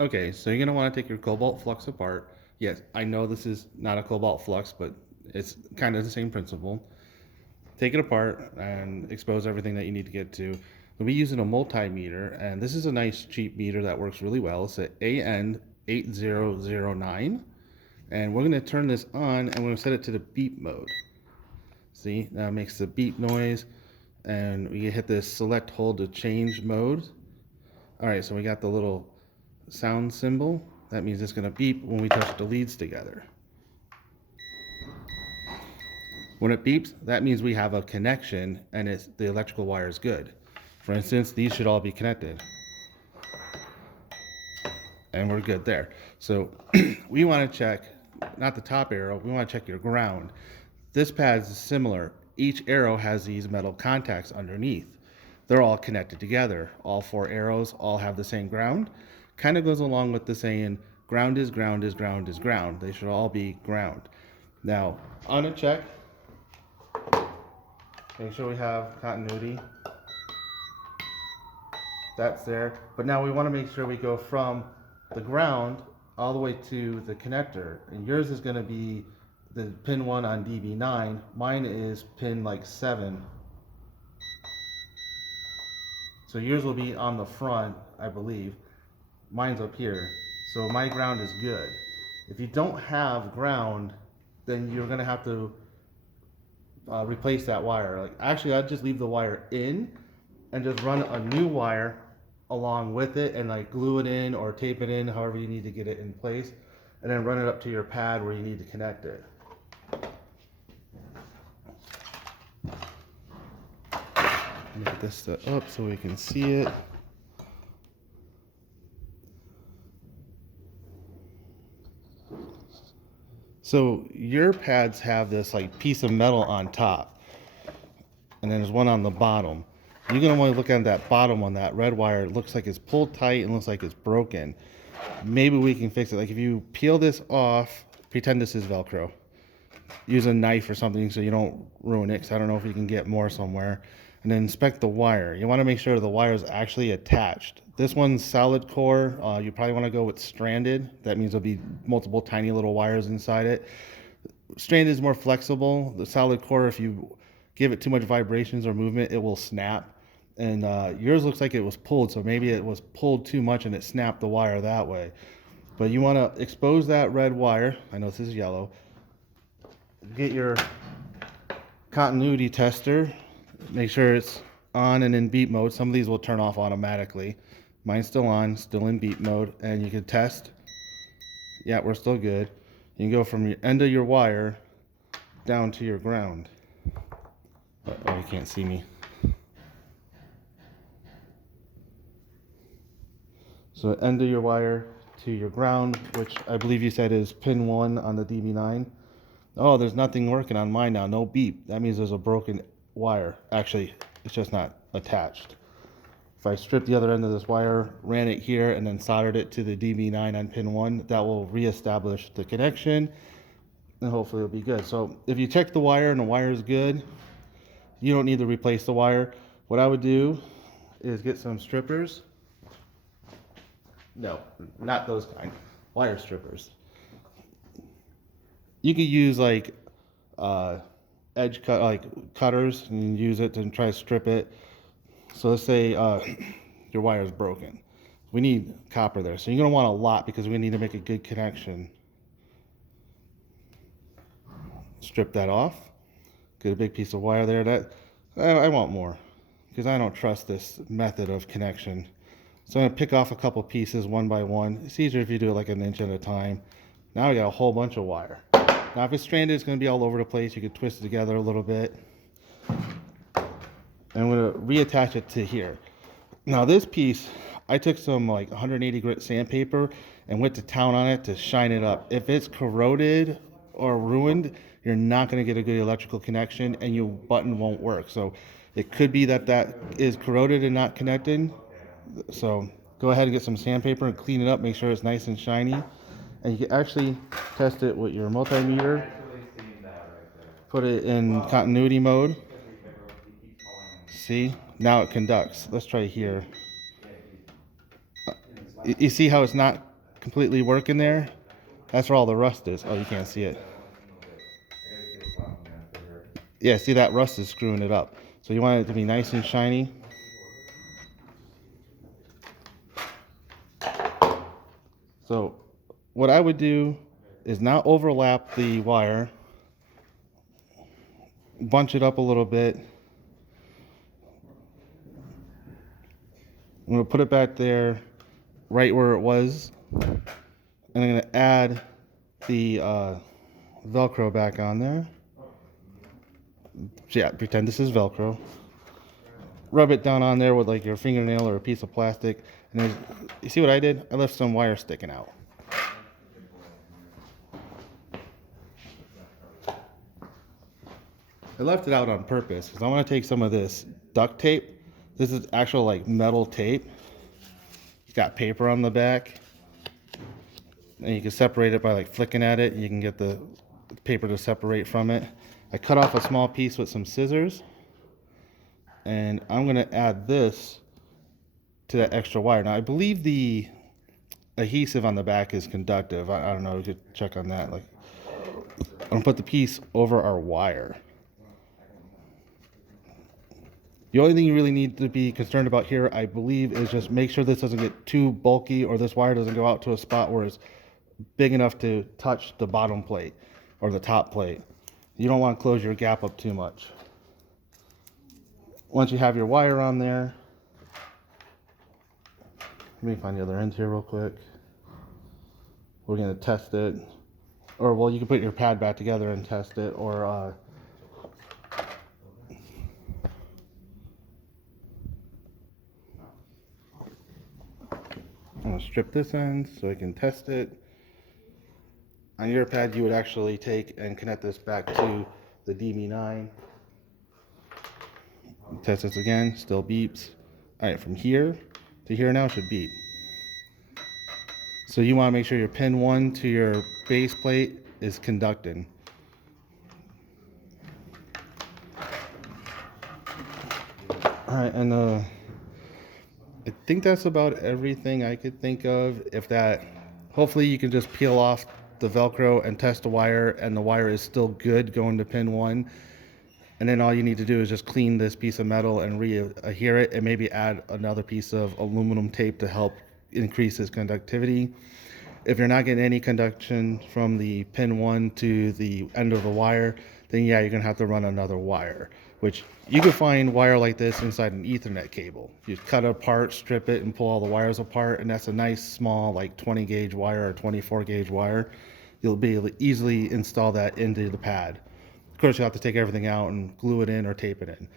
Okay, so you're gonna want to take your Cobalt Flux apart. Yes, I know this is not a Cobalt Flux, but it's kind of the same principle. Take it apart and expose everything that you need to get to. We'll be using a multimeter, and this is a nice cheap meter that works really well. It's an AN8009, and we're gonna turn this on and we're gonna set it to the beep mode. See, that makes the beep noise, and we hit this select hold to change mode. All right, so we got the little sound symbol. That means it's going to beep when we touch the leads together. When it beeps, that means we have a connection and the electrical wire is good. For instance, these should all be connected. And we're good there. So we want to check, not the top arrow, we want to check your ground. This pad is similar. Each arrow has these metal contacts underneath. They're all connected together. All 4 arrows all have the same ground. Kind of goes along with the saying, ground is ground is ground is ground. They should all be ground. Now, on a check, make sure we have continuity. That's there. But now we want to make sure we go from the ground all the way to the connector. And yours is going to be the pin 1 on DB9. Mine is pin like 7. So yours will be on the front, I believe. Mine's up here. So my ground is good. If you don't have ground, then you're gonna have to replace that wire. Like, actually, I'd just leave the wire in and just run a new wire along with it and like glue it in or tape it in, however you need to get it in place, and then run it up to your pad where you need to connect it. Make this up so we can see it. So your pads have this like piece of metal on top, and then there's one on the bottom. You're gonna want to look at that bottom one. That red wire, it looks like it's pulled tight and looks like it's broken. Maybe we can fix it. Like if you peel this off, pretend this is Velcro. Use a knife or something so you don't ruin it, because I don't know if you can get more somewhere. And then inspect the wire. You want to make sure the wire is actually attached. This one's solid core. You probably want to go with stranded. That means there'll be multiple tiny little wires inside it. Stranded is more flexible. The solid core, if you give it too much vibrations or movement, it will snap. And yours looks like it was pulled, so maybe it was pulled too much and it snapped the wire that way. But you want to expose that red wire. I know this is yellow. Get your continuity tester. Make sure it's on and in beep mode. Some of these will turn off automatically. Mine's still on, still in beep mode, and you can test. Yeah, we're still good. You can go from your end of your wire down to your ground. Oh, you can't see me. So end of your wire to your ground, which I believe you said is pin 1 on the DB9. Oh, there's nothing working on mine now. No beep. That means there's a broken wire. Actually, it's just not attached. If I strip the other end of this wire, ran it here, and then soldered it to the DB9 on pin 1, that will reestablish the connection, and hopefully it'll be good. So if you check the wire and the wire is good, you don't need to replace the wire. What I would do is get some strippers. No, not those kind. Wire strippers. You could use like edge cut, like cutters, and use it to try to strip it. So let's say your wire is broken. We need copper there, so you're gonna want a lot because we need to make a good connection. Strip that off. Get a big piece of wire there. That I want more because I don't trust this method of connection. So I'm gonna pick off a couple pieces one by one. It's easier if you do it like an inch at a time. Now we got a whole bunch of wire. Now if it's stranded, it's gonna be all over the place. You could twist it together a little bit. And I'm gonna reattach it to here. Now this piece, I took some like 180 grit sandpaper and went to town on it to shine it up. If it's corroded or ruined, you're not gonna get a good electrical connection and your button won't work. So it could be that that is corroded and not connected. So go ahead and get some sandpaper and clean it up, make sure it's nice and shiny. And you can actually test it with your multimeter. Put it in continuity mode. See, now it conducts. Let's try here. You see how it's not completely working there? That's where all the rust is. Oh, you can't see it. Yeah, see that rust is screwing it up. So you want it to be nice and shiny. So what I would do is not overlap the wire, bunch it up a little bit. I'm going to put it back there right where it was, and I'm going to add the Velcro back on there. So yeah, pretend this is Velcro. Rub it down on there with like your fingernail or a piece of plastic, and then you see what I did? I left some wire sticking out. I left it out on purpose because I want to take some of this duct tape. This is actual like metal tape. It's got paper on the back, and you can separate it by like flicking at it. You can get the paper to separate from it. I cut off a small piece with some scissors, and I'm going to add this to that extra wire. Now I believe the adhesive on the back is conductive. I don't know, we could check on that. Like, I'm going to put the piece over our wire. The only thing you really need to be concerned about here, I believe, is just make sure this doesn't get too bulky, or this wire doesn't go out to a spot where it's big enough to touch the bottom plate or the top plate. You don't want to close your gap up too much. Once you have your wire on there, let me find the other end here real quick. We're going to test it. Or, well, you can put your pad back together and test it, or I'm going to strip this end so I can test it. On your pad, you would actually take and connect this back to the DB9. Test this again, still beeps. All right, from here to here now should beep. So you want to make sure your pin 1 to your base plate is conducting. All right, and I think that's about everything I could think of. If that, hopefully you can just peel off the Velcro and test the wire, and the wire is still good going to pin 1. And then all you need to do is just clean this piece of metal and re-adhere it, and maybe add another piece of aluminum tape to help increase its conductivity. If you're not getting any conduction from the pin 1 to the end of the wire, then yeah, you're gonna have to run another wire, which you can find wire like this inside an Ethernet cable. You cut it apart, strip it, and pull all the wires apart, and that's a nice small like 20 gauge wire or 24 gauge wire. You'll be able to easily install that into the pad. Of course, you'll have to take everything out and glue it in or tape it in,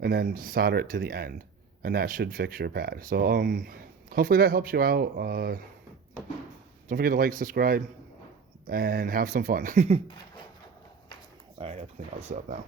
and then solder it to the end, and that should fix your pad. So hopefully that helps you out. Don't forget to like, subscribe, and have some fun. All right, I have to clean all this up now.